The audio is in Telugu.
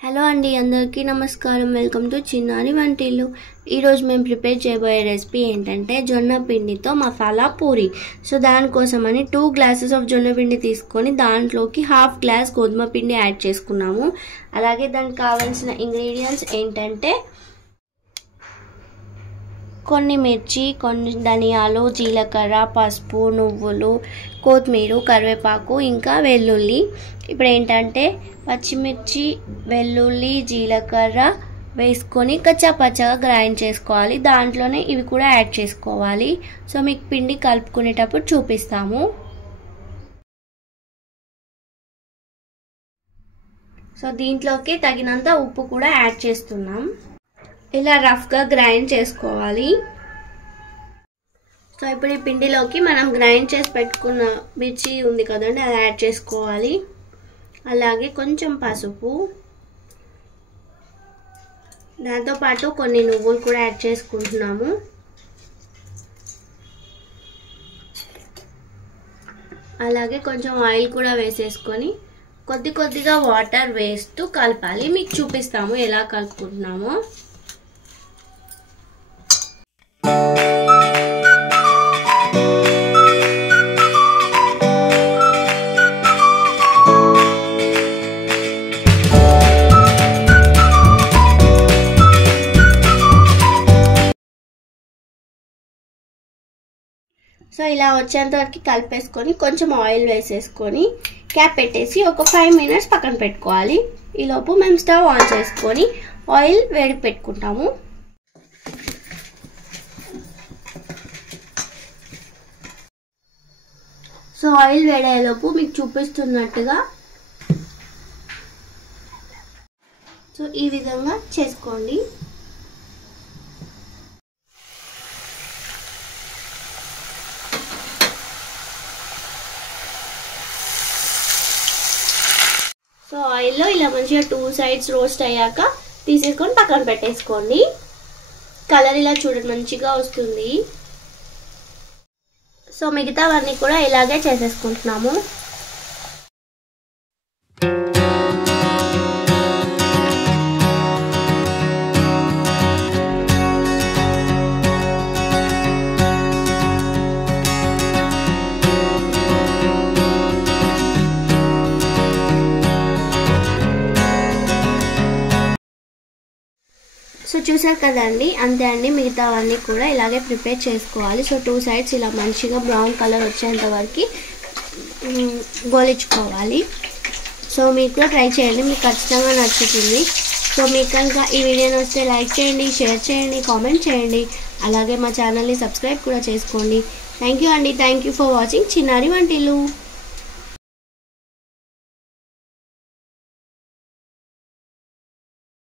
హలో అండి, అందరికీ నమస్కారం. వెల్కమ్ టు చిన్నారి వంటిల్లు. ఈరోజు మేము ప్రిపేర్ చేయబోయే రెసిపీ ఏంటంటే జొన్న పిండితో మసాలా పూరి. సో దానికోసమని 2 గ్లాసెస్ ఆఫ్ జొన్న పిండి తీసుకొని దాంట్లోకి 1/2 గ్లాస్ గోధుమ పిండి యాడ్ చేసుకున్నాము. అలాగే దానికి కావాల్సిన ఇంగ్రీడియంట్స్ ఏంటంటే కొన్ని మిర్చి, కొన్ని ధనియాలు, జీలకర్ర, పసుపు, నువ్వులు, కొత్తిమీర, కరివేపాకు, ఇంకా వెల్లుల్లి. ఇప్పుడు ఏంటంటే పచ్చిమిర్చి, వెల్లుల్లి, జీలకర్ర వేసుకొని కచ్చాపచ్చాగా గ్రైండ్ చేసుకోవాలి. దాంట్లోనే ఇవి కూడా యాడ్ చేసుకోవాలి. సో మీకు పిండి కలుపుకునేటప్పుడు చూపిస్తాము. సో దీంట్లోకి తగినంత ఉప్పు కూడా యాడ్ చేస్తున్నాం. ఇలా రఫ్గా గ్రైండ్ చేసుకోవాలి. సో ఇప్పుడు ఈ పిండిలోకి మనం గ్రైండ్ చేసి పెట్టుకున్న మిర్చి ఉంది కదండి, అది యాడ్ చేసుకోవాలి. అలాగే కొంచెం పసుపు, దాంతోపాటు కొన్ని నువ్వులు కూడా యాడ్ చేసుకుంటున్నాము. అలాగే కొంచెం ఆయిల్ కూడా వేసేసుకొని కొద్దిగా వాటర్ వేస్తూ కలపాలి. మీకు చూపిస్తాము ఎలా కలుపుకుంటున్నామో. సో ఇలా వచ్చేంత వరకు కలిపేసుకొని కొంచెం ఆయిల్ వేసేసుకొని క్యాప్ పెట్టేసి ఒక 5 మినిట్స్ పక్కన పెట్టుకోవాలి. ఈలోపు మేము స్టవ్ ఆన్ చేసుకొని ఆయిల్ వేడి పెట్టుకుంటాము. సో ఆయిల్ వేడేలోపు మీకు చూపిస్తున్నట్టుగా సో ఈ విధంగా చేసుకోండి. సో ఆయిల్లో ఇలా మంచిగా 2 సైడ్స్ రోస్ట్ అయ్యాక తీసేసుకొని పక్కన పెట్టేసుకోండి. కలర్ ఇలా చూడండి మంచిగా వస్తుంది. సో మిగతావన్నీ కూడా ఇలాగే చేసేసుకుంటున్నాము. సో చూసారు కదండి, అంతే అండి. మిగతావన్నీ కూడా ఇలాగే ప్రిపేర్ చేసుకోవాలి. సో 2 సైడ్స్ ఇలా మంచిగా బ్రౌన్ కలర్ వచ్చేంత వరకు గోలించుకోవాలి. సో మీరు కూడా ట్రై చేయండి, మీకు ఖచ్చితంగా నచ్చుతుంది. సో మీకు కనుక ఈ వీడియో నచ్చితే లైక్ చేయండి, షేర్ చేయండి, కామెంట్ చేయండి. అలాగే మా ఛానల్ని సబ్స్క్రైబ్ కూడా చేసుకోండి. థ్యాంక్ యూ అండి. థ్యాంక్ యూ ఫర్ వాచింగ్ చిన్నారి వంటిల్లు.